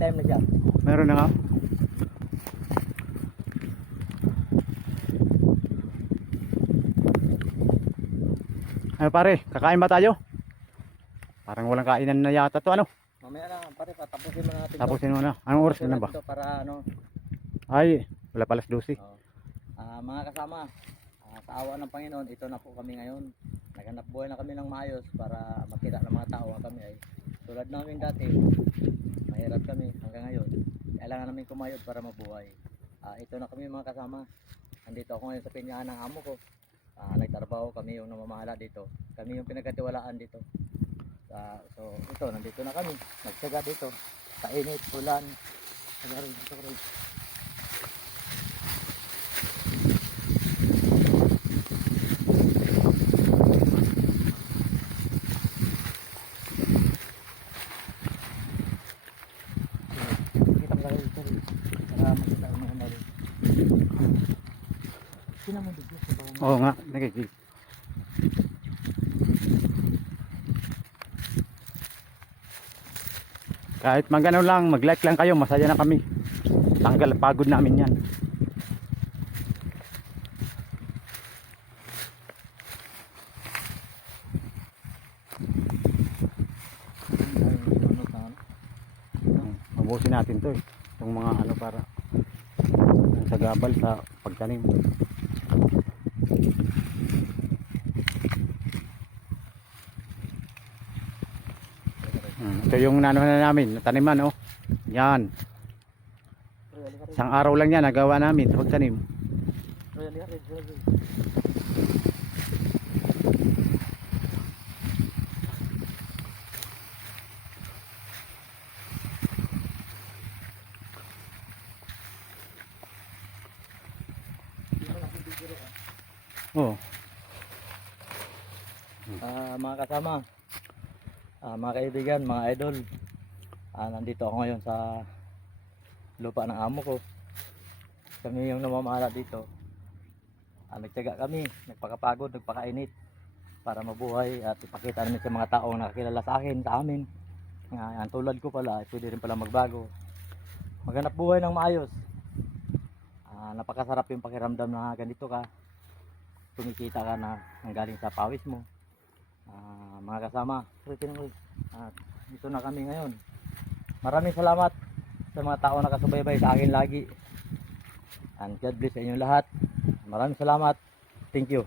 time na siya. Meron na nga. Ano pare, kakain ba tayo? Parang walang kainan na yata to ano? Mamaya na, pare, patapusin mo na natin. Tapusin mo na. Anong oras Tapusin na ba? Para ano, Ay, wala palas 12. oh. Ah, mga kasama, ah, sa awa ng Panginoon, ito na po kami ngayon. Naghanap buhay na kami ng maayos para makita ng mga tao na kami ay tulad namin dati, mahirap kami hanggang ngayon. Kailangan namin kumayod para mabuhay. Ah, ito na kami mga kasama. Nandito ako ngayon sa pinyahan ng amo ko. Ah, nagtrabaho kami yung namamahala dito. Kami yung pinagkatiwalaan dito. Ah, so ito, nandito na kami. Nagsaga dito. Kainit, ulan. Ano rin, ito rin. Kita mo lang ito rin. Para makita mo na rin. Sino mo dito sa bawang? Oo nga, nakikita. Kahit magano lang, mag-like lang kayo, masaya na kami. Tanggal pagod namin yan. Mabusin natin to eh. Yung mga ano para sa gabal sa pagtanim. Hmm, Ito yung nano na namin, nataniman oh. Yan. Isang araw lang yan nagawa namin sa pagtanim. Oh, Ah, mga kasama, ah, mga kaibigan, mga idol, ah, nandito ako ngayon sa lupa ng amo ko. Kami yung namamahala dito. Ah, nagtyaga kami, nagpakapagod, nagpakainit para mabuhay at ipakita namin sa mga taong nakakilala sa akin, sa amin. Nga, ang tulad ko pala, ay pwede rin pala magbago. Maghanap buhay ng maayos. Ah, napakasarap yung pakiramdam na ganito ka. Kumikita ka na ang galing sa pawis mo. Ah, mga kasama, at dito na kami ngayon. Maraming salamat sa mga tao na nakasubaybay sa akin lagi. And God bless sa inyong lahat. Maraming salamat. Thank you.